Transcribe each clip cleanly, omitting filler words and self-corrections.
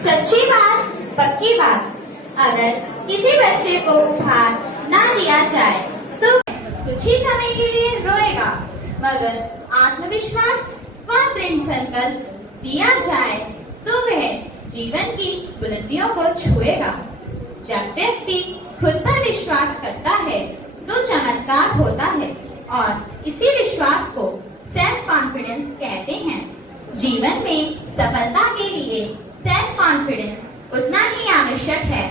सच्ची बात, पक्की बात, अगर किसी बच्चे को उपहार ना दिया जाए तो कुछ ही समय के लिए रोएगा, मगर आत्मविश्वास व दृढ़ संकल्प दिया जाए तो वह जीवन की बुलंदियों को छुएगा। जब व्यक्ति खुद पर विश्वास करता है तो चमत्कार होता है और इसी विश्वास को सेल्फ कॉन्फिडेंस कहते हैं। जीवन में सफलता के लिए सेल्फ कॉन्फिडेंस उतना ही आवश्यक है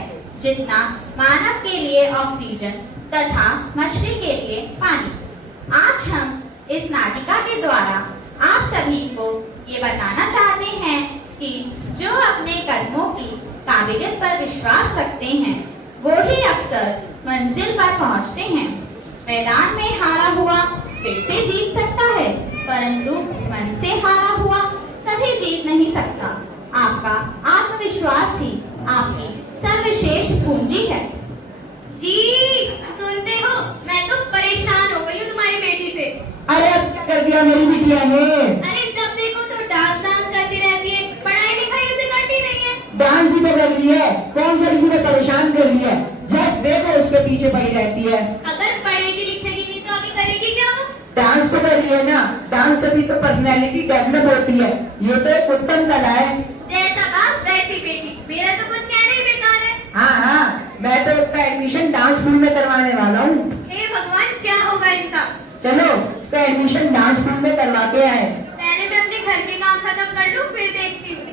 जितना मानव के लिए ऑक्सीजन तथा मछली के लिए पानी। आज हम इस नाटिका के द्वारा आप सभी को ये बताना चाहते हैं कि जो अपने कदमों की काबिलियत पर विश्वास रखते हैं वो ही अक्सर मंजिल पर पहुंचते हैं। मैदान में हारा हुआ फिर से जीत सकता है, परंतु मन से हारा हुआ कभी जीत नहीं सकता। आपका आत्मविश्वास ही आपकी सर्वश्रेष्ठ पूंजी है। जी सुनते हो, मैं तो परेशान हो गई हूँ तुम्हारी बेटी से। अरे अब क्या कर दिया मेरी बिटिया ने? अरे जब देखो तो डांस करती रहती है, पढ़ाई लिखाई उसे करती नहीं है। डांस ही तो कर रही है, कौन सा लड़की को परेशान कर रही है? जब देखो उसके पीछे पड़ी रहती है। अगर पढ़ेगी लिखेगी नहीं तो अभी करेगी क्या वो? डांस तो कर रही है ना, डांस से भी तो पर्सनैलिटी डेवलप होती है। ये तो एक उत्तम कला है। जैसा बाप वैसी बेटी, मेरा तो कुछ कहना ही बेकार है। हाँ, मैं तो उसका एडमिशन डांस स्कूल में करवाने वाला हूँ। हे भगवान, क्या होगा इनका? चलो उसका एडमिशन डांस स्कूल में करवाते आए। पहले मैं अपने घर के काम खत्म कर लूँ, फिर देखती हूँ।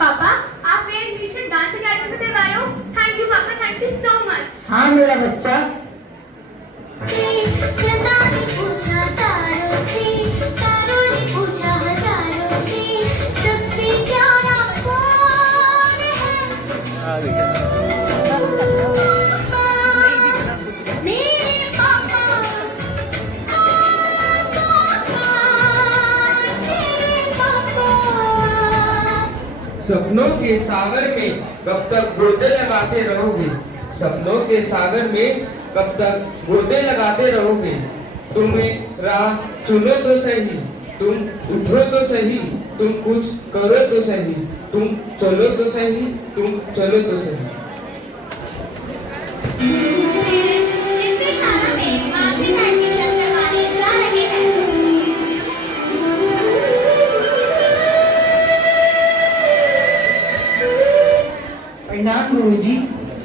पापा, आप मेरा एडमिशन डांस अकेडमी में करवा रहे हो? थैंक यू पापा, थैंक यू सो मच। हाँ मेरा बच्चा। सपनों के सागर में कब तक गोते लगाते रहोगे? सपनों के सागर में कब तक गोते लगाते रहोगे? तुम्हें राह चुनो तो सही, तुम उठो तो सही, तुम कुछ करो तो सही, तुम चलो तो सही, तुम चलो तो सही। प्रणाम गुरुजी।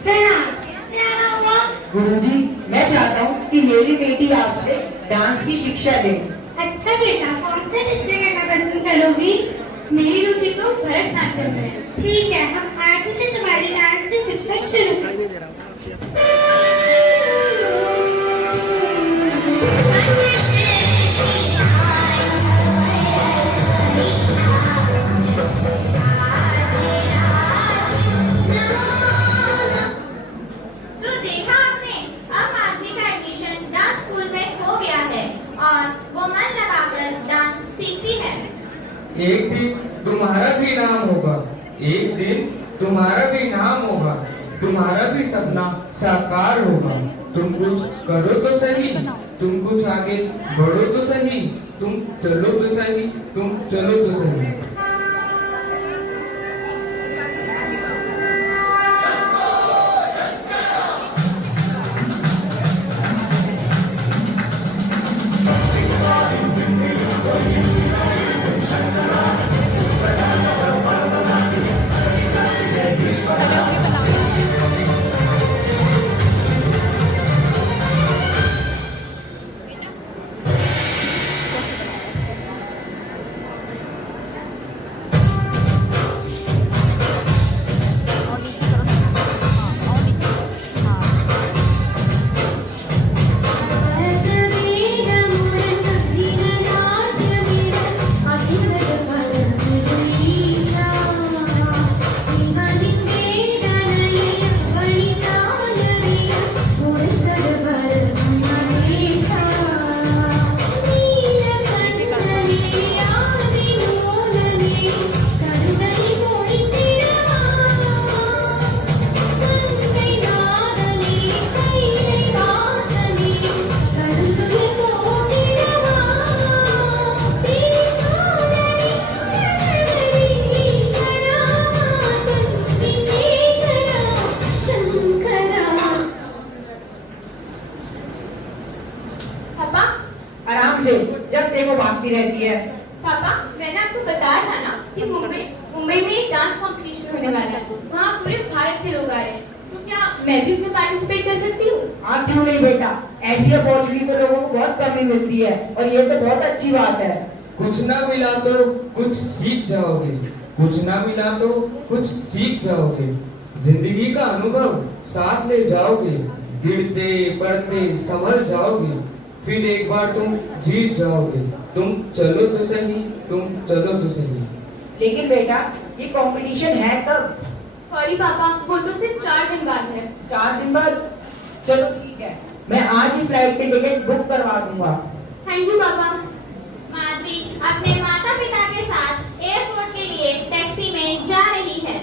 प्रणाम, से आना हुआ? गुरुजी, मैं चाहता हूँ कि मेरी बेटी आपसे डांस की शिक्षा ले। अच्छा बेटा, कौन से नृत्य करना पसंद करोगी? मेरी रुचि तो भरतनाट्यम में है। ठीक है, हम आज से तुम्हारी डांस की शिक्षा शुरू करेंगे। तो देखा आपने, अब आदमी का एडमिशन डांस स्कूल में हो गया है और वो मन लगाकर डांस सीखती है। एक दिन तुम्हारा भी नाम होगा, एक दिन तुम्हारा भी नाम होगा, तुम्हारा भी सपना साकार होगा। तुम कुछ करो तो सही, तुम कुछ आगे बढ़ो तो सही, तुम चलो तो सही, तुम चलो तो सही। होती रहती है। पापा, मैंने आपको बताया था ना कि मुंबई में एक डांस कंपटीशन होने वाला है। वहाँ पूरे भारत से लोग आ रहे हैं, तो क्या मैं भी उसमें पार्टिसिपेट कर सकती हूँ? हाँ, क्यों नहीं बेटा, ऐसी अपॉर्चुनिटी तो लोगों को बहुत कम ही मिलती है और ये तो बहुत अच्छी बात है। कुछ ना मिला तो कुछ सीख जाओगे, कुछ ना मिला तो कुछ सीख जाओगे। जिंदगी का अनुभव साथ ले जाओगे, गिरते पड़ते संभल जाओगे, फिर एक बार तुम जीत जाओगे। तुम चलो तो सही, तुम चलो तो सही। लेकिन बेटा, ये कंपटीशन है कब? सॉरी पापा, वो तो सिर्फ 4 दिन बाद है। 4 दिन बाद? चलो ठीक है, मैं आज ही फ्लाइट के टिकट बुक करवा दूंगा। थैंक यू पापा। माधवी अपने माता पिता के साथ एयरपोर्ट के लिए टैक्सी में जा रही है।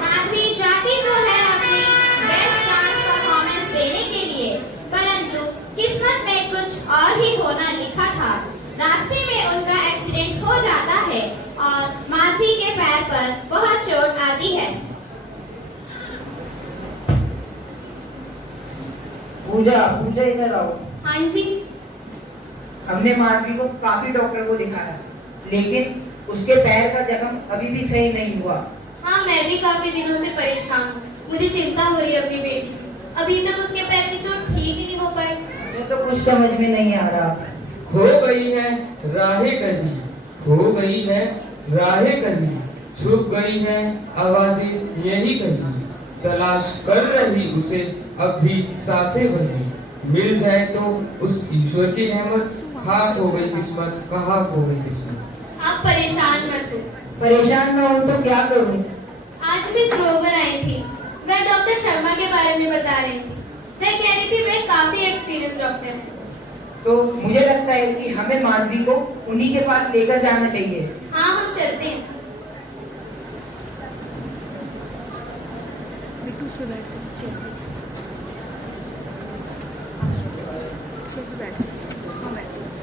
माधवी जाती तो है अपनी बेस्ट डांस परफॉर्मेंस देने के लिए, परंतु किस्मत में कुछ और ही होना लिखा था। रास्ते में उनका एक्सीडेंट हो जाता है और माधवी के पैर पर बहुत चोट आती है। पूजा, पूजा इधर आओ। हाँ जी। हमने माधवी को काफी डॉक्टर को दिखाया, लेकिन उसके पैर का जख्म अभी भी सही नहीं हुआ। हाँ, मैं भी काफी दिनों से परेशान हूँ। मुझे चिंता हो रही है अपनी बेटी की। अभी तक उसके पैर की चोट ठीक ही नहीं हो पाई। मुझे तो कुछ समझ में नहीं आ रहा। खो गई है राहें कहीं, खो गई है राहें कहीं, छुप गई है आवाजें यही कहीं, तलाश कर रही उसे अब भी सांसें भरी, मिल जाए तो उस ईश्वर की रहमत, कहाँ खो गई किस्मत, कहाँ खो गई किस्मत। आप परेशान मत हो। परेशान ना हो तो क्या करूं? आज भी रोवर आई थी। वह डॉक्टर शर्मा के बारे में बता रही थी। वह कह रही थी वह काफी एक्सपीरियंस डॉक्टर है। तो मुझे लगता है कि हमें माधवी को उन्हीं के पास लेकर जाना चाहिए। हाँ, हम चलते हैं। उस पे बैठ सकते, चेयर पे बैठ सकते। हाँ, बैठ सकते।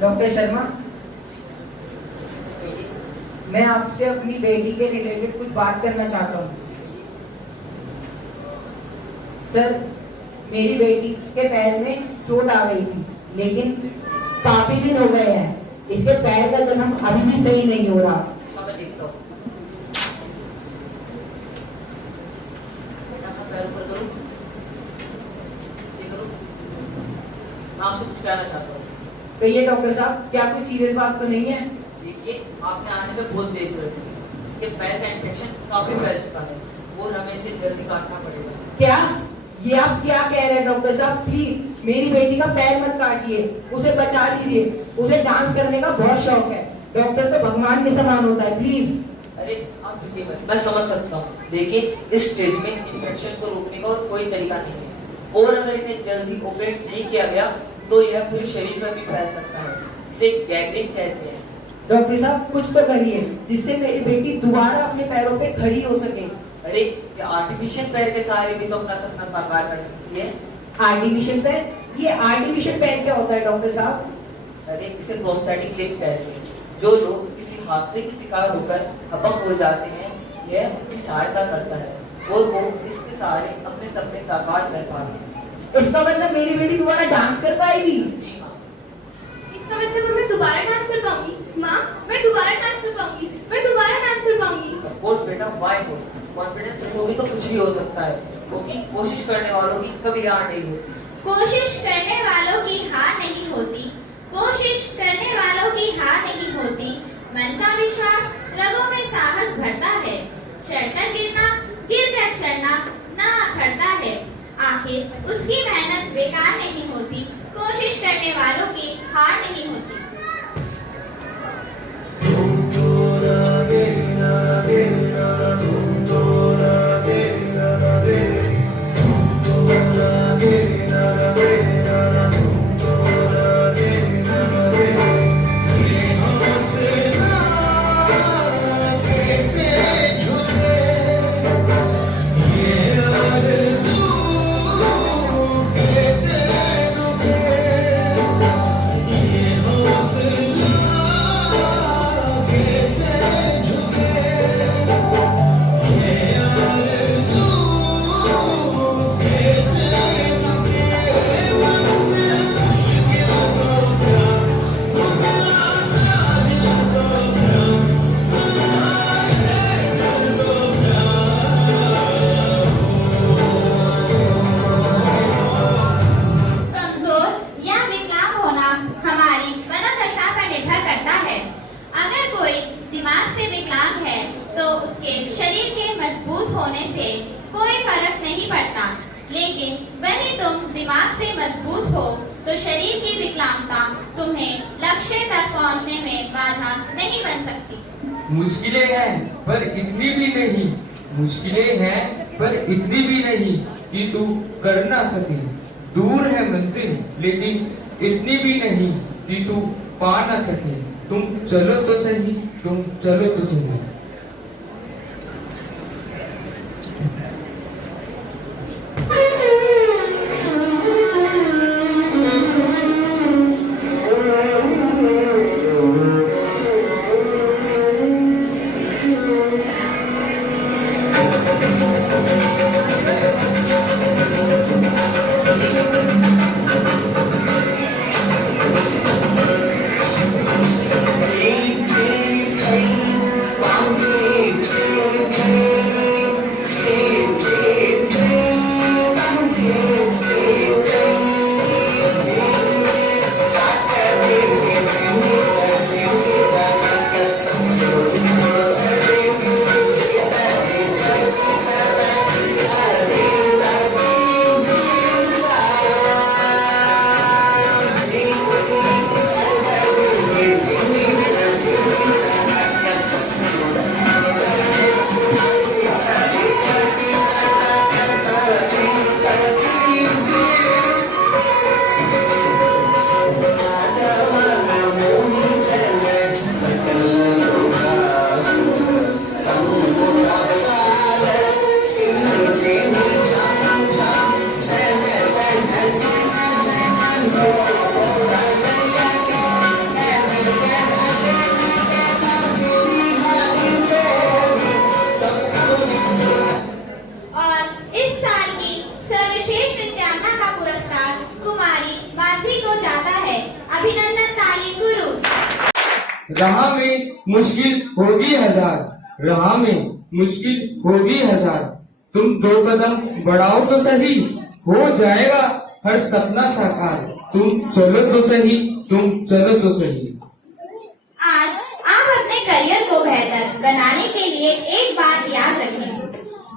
डॉक्टर शर्मा, मैं आपसे अपनी बेटी के रिलेटेड कुछ बात करना चाहता हूँ। सर, मेरी बेटी के पैर में चोट आ गई थी, लेकिन काफी दिन हो गए हैं। इसके पैर का जख्म अभी भी सही नहीं हो रहा। आपसे कुछ कहना चाहता हूँ। कहिए डॉक्टर साहब, क्या कोई सीरियस बात तो नहीं है? देखिए, आपने आने में बहुत देर कर दी कि पैर का इन्फेक्शन काफी फैल चुका है और हमें इसे जल्दी काटना पड़ेगा। क्या? ये आप क्या कह रहे हैं डॉक्टर साहब? प्लीज मेरी बेटी का पैर मत काटिए, उसे बचा लीजिए। उसे डांस करने का बहुत शौक है। डॉक्टर तो भगवान के समान होता है, प्लीज। अरे आप झुकिए मत, मैं समझ सकता हूँ। देखिए, इस स्टेज में इन्फेक्शन को रोकने का और कोई तरीका नहीं है और अगर इन्हें जल्दी ऑपरेट नहीं किया गया तो यह पूरे शरीर में भी फैल सकता है। इसे गैंग्रीन कहते हैं। डॉक्टर साहब, कुछ तो करिए जिससे मेरी बेटी दोबारा अपने पैरों पे खड़ी हो सके। अरे, ये आर्टिफिशियल पैर के सहारे भी तो अपना सपना साकार कर सकती है। आर्टिफिशियल पैर? ये आर्टिफिशियल पैर क्या होता है डॉक्टर साहब? अरे, इसे प्रोस्थेटिक लिम्ब कहते हैं। जो लोग किसी हादसे के शिकार होकर अपंग हो जाते हैं, यह उनकी सहायता करता है और वो इसके सहारे अपने सपने साकार कर पाते हैं। इसका मतलब मेरी बेटी दोबारा डांस कर पाएगी? जी हाँ। इसका मतलब मैं दोबारा डांस कर पाऊंगी? माँ, मैं दोबारा डांस कर पाऊंगी? मैं दोबारा डांस कर पाऊंगी? ऑफ कोर्स बेटा, व्हाई नॉट? कॉन्फिडेंस रखोगी तो कुछ भी हो सकता है, क्योंकि कोशिश करने वालों की कभी हार नहीं होती। कोशिश करने वालों की हार नहीं होती, कोशिश करने वालों की हार नहीं होती। मन का विश्वास, रगों में साहस भरता है। चढ़कर गिरना, गिरकर चढ़ना ना अखरता है। आखिर उसकी मेहनत बेकार नहीं होती। कोशिश करने वालों की हार नहीं होती। से विकलांग है तो उसके शरीर के मजबूत होने से कोई फर्क नहीं पड़ता, लेकिन वही तुम दिमाग से मजबूत हो तो शरीर की विकलांगता तुम्हें लक्ष्य तक पहुंचने में बाधा नहीं बन सकती। मुश्किलें हैं पर इतनी भी नहीं, मुश्किलें हैं पर इतनी भी नहीं कि तू कर ना सके। दूर है मंजिल लेकिन इतनी भी नहीं कि तू पा ना सके। तुम चलो तो सही, तुम चलो तो सही। अभिनंदन, ताली गुरु। राह में मुश्किल होगी हजार, राह में मुश्किल होगी हजार। तुम 2 कदम बढ़ाओ तो सही, हो जाएगा हर सपना साकार। तुम चलो तो सही, तुम चलो तो सही। आज आप अपने करियर को बेहतर बनाने के लिए एक बात याद रखें,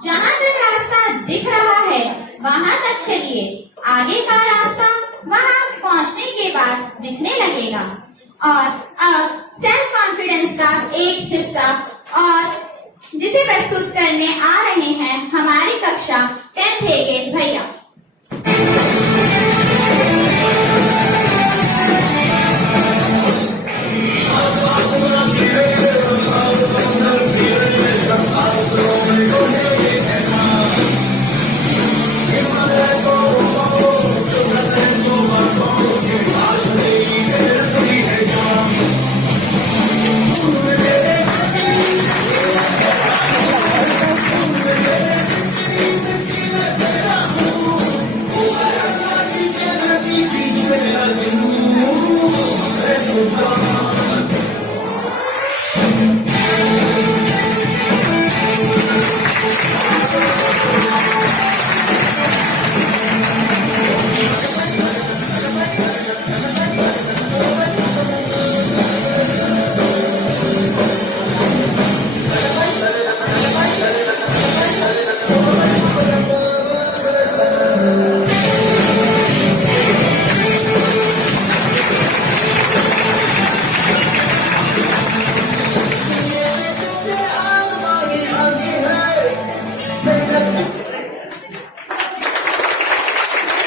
जहाँ तक रास्ता दिख रहा है वहाँ तक चलिए, आगे का रास्ता वहाँ पहुँचने के बाद दिखने लगेगा। और अब सेल्फ कॉन्फिडेंस का एक हिस्सा और जिसे प्रस्तुत करने आ रहे हैं हमारी कक्षा 10th के भैया।